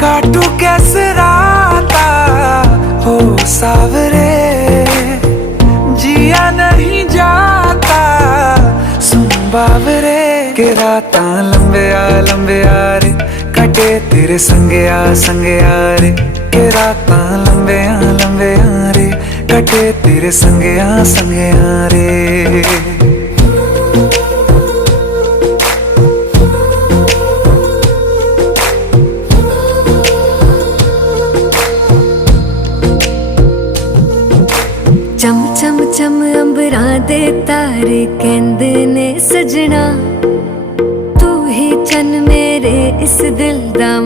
काटू कैसे राता हो सावरे, जिया नहीं जाता सुन बावरे। के राता लंबे आ रे, कटे तेरे संगे आ रे। के राता लंबे आ रे, कटे तेरे संगे आ रे। चम चम चम अंबरां दे तारे कहंदे ने सजना, तू ही चन मेरे इस दिल दा।